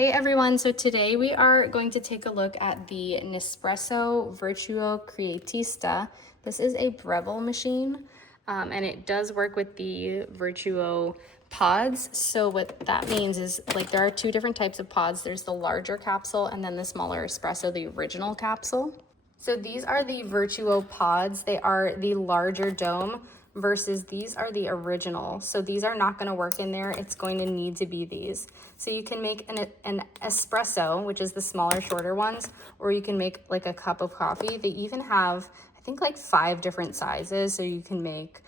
Hey everyone, so today we are going to take a look at the Nespresso Vertuo Creatista. This is a Breville machine and it does work with the Vertuo pods. So what that means is like there are two different types of pods. There's the larger capsule and then the smaller espresso, the original capsule. So these are the Vertuo pods. They are the larger dome versus these are the original. So these are not going to work in there. It's going to need to be these. So you can make an espresso, which is the smaller, shorter ones, or you can make like a cup of coffee. They even have, I think, like 5 different sizes. So you can make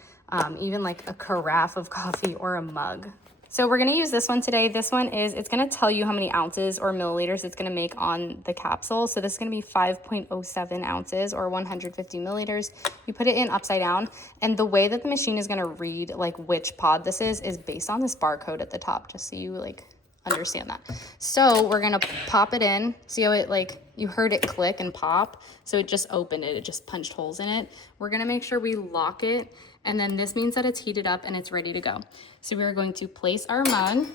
even like a carafe of coffee or a mug. So we're gonna use this one today. This one is, it's gonna tell you how many ounces or milliliters it's gonna make on the capsule. So this is gonna be 5.07 ounces or 150 milliliters. You put it in upside down, and the way that the machine is gonna read like which pod this is based on this barcode at the top, just so you like understand that. So we're gonna pop it in. See how it like, you heard it click and pop? So it just opened it, it just punched holes in it. We're gonna make sure we lock it, and then this means that it's heated up and it's ready to go. So we're going to place our mug,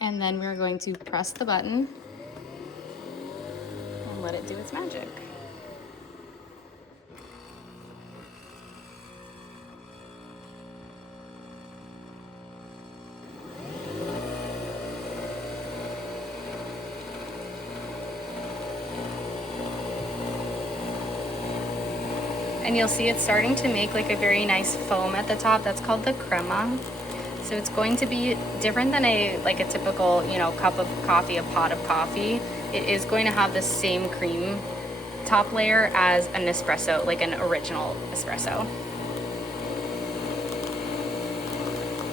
and then we're going to press the button and let it do its magic. And you'll see it's starting to make like a very nice foam at the top. That's called the crema. So it's going to be different than a typical, cup of coffee, a pot of coffee. It is going to have the same cream top layer as an espresso, like an original espresso.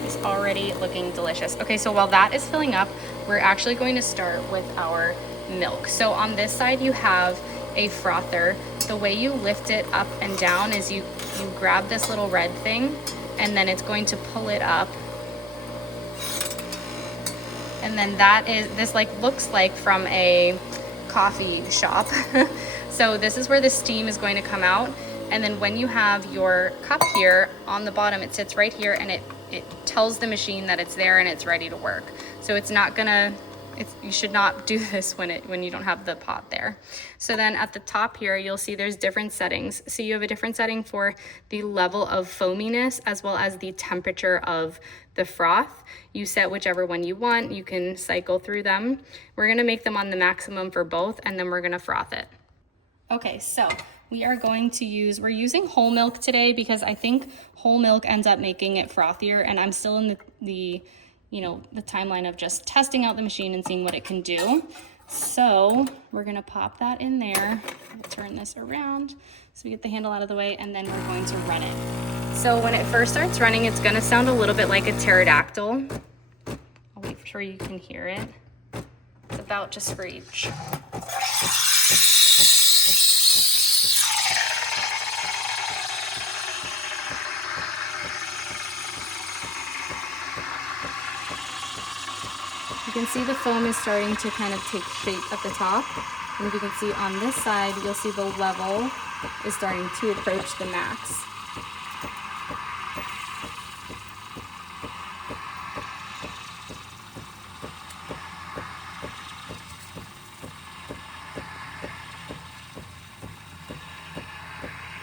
It's already looking delicious. Okay, so while that is filling up, we're actually going to start with our milk. So on this side you have a frother. The way you lift it up and down is you grab this little red thing, and then it's going to pull it up. And then this looks like from a coffee shop. So this is where the steam is going to come out. And then when you have your cup here on the bottom, it sits right here, and it tells the machine that it's there and it's ready to work. So it's not gonna, you should not do this when you don't have the pot there. So then at the top here, you'll see there's different settings. So you have a different setting for the level of foaminess as well as the temperature of the froth. You set whichever one you want. You can cycle through them. We're gonna make them on the maximum for both, and then we're gonna froth it. Okay, so we're using whole milk today because I think whole milk ends up making it frothier, and I'm still in the timeline of just testing out the machine and seeing what it can do. So we're gonna pop that in there. We'll turn this around so we get the handle out of the way, and then we're going to run it. So when it first starts running, it's gonna sound a little bit like a pterodactyl. I'll make sure you can hear it. It's about to screech. You can see the foam is starting to kind of take shape at the top. And if you can see on this side, you'll see the level is starting to approach the max.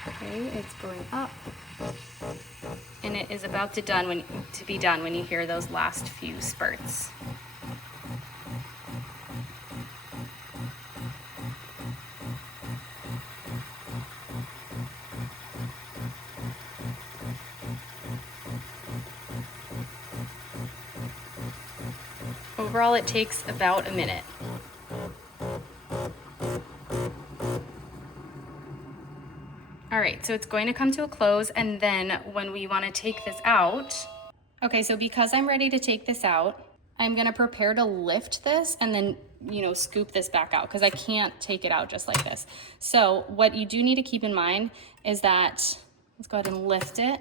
Okay, it's going up. And it is about to be done when you hear those last few spurts. Overall, it takes about a minute. All right, so it's going to come to a close, and then when we want to take this out, okay, so because I'm ready to take this out, I'm gonna prepare to lift this and then, scoop this back out because I can't take it out just like this. So what you do need to keep in mind is that, let's go ahead and lift it.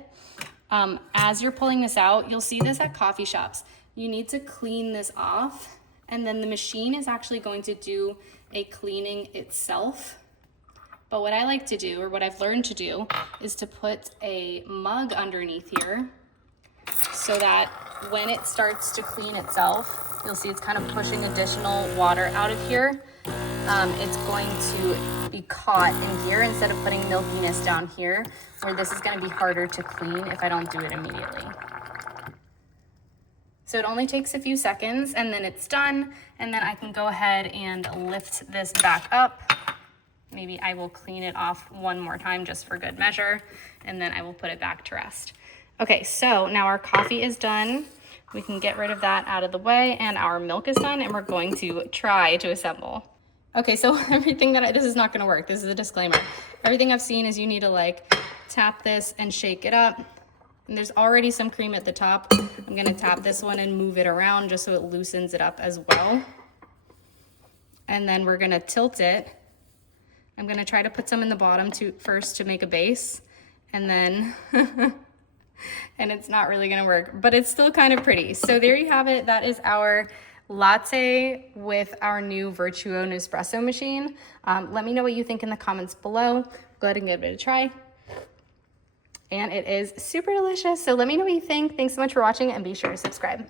As you're pulling this out, you'll see this at coffee shops. You need to clean this off, and then the machine is actually going to do a cleaning itself. But what I like to do, or what I've learned to do, is to put a mug underneath here so that when it starts to clean itself, You'll see it's kind of pushing additional water out of here. It's going to be caught in here instead of putting milkiness down here, where this is going to be harder to clean if I don't do it immediately. So it only takes a few seconds and then it's done, and then I can go ahead and lift this back up. Maybe I will clean it off one more time just for good measure, and then I will put it back to rest. Okay, so now our coffee is done. We can get rid of that out of the way, and our milk is done, and we're going to try to assemble. Okay, so everything this is not gonna work. This is a disclaimer. Everything I've seen is you need to like tap this and shake it up. And there's already some cream at the top. I'm gonna tap this one and move it around just so it loosens it up as well. And then we're gonna tilt it. I'm gonna try to put some in the bottom first to make a base, and then, and it's not really gonna work, but it's still kind of pretty. So there you have it. That is our latte with our new Vertuo Nespresso machine. Let me know what you think in the comments below. Go ahead and give it a try. And it is super delicious. So let me know what you think. Thanks so much for watching, and be sure to subscribe.